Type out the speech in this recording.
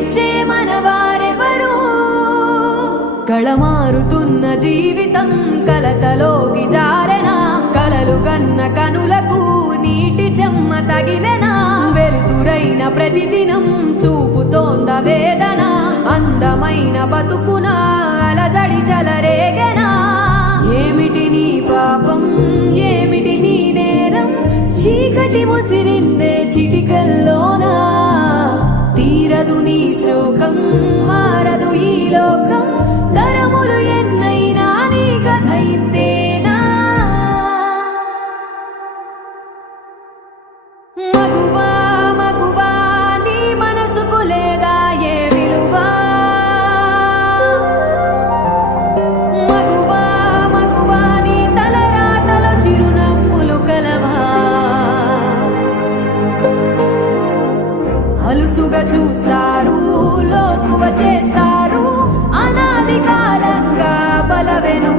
ప్రేమించే మనవారెవరు? కళమారుతున్న జీవితం కలతలోకి జారెనా, కలలు కన్న కనులకు నీటి చెమ్మ తగిలెనా, వెలుతురైన ప్రతిదినం చూపుతోంద వేదన, అందమైన బతుకున అలజడి చలరేగెనా. ఏమిటి నీ పాపం, ఏమిటి నీ నేరం, చీకటి ముసిరిందే చిటికల్లోనా, తీరదు నీ శోకం, మారదు ఈ లోకం, తరములు ఎన్నైనా నీ కథ ఇంతేనా. మగువా మగువా నీ మనసుకు లేదా ఏ విలువా, మగువా మగువా నీ తలరాతలో చిరునవ్వులు కలవా, అలుసుగా చూస్తారు లోకువ చేస్తారు, అనాది కాలంగా బలవెను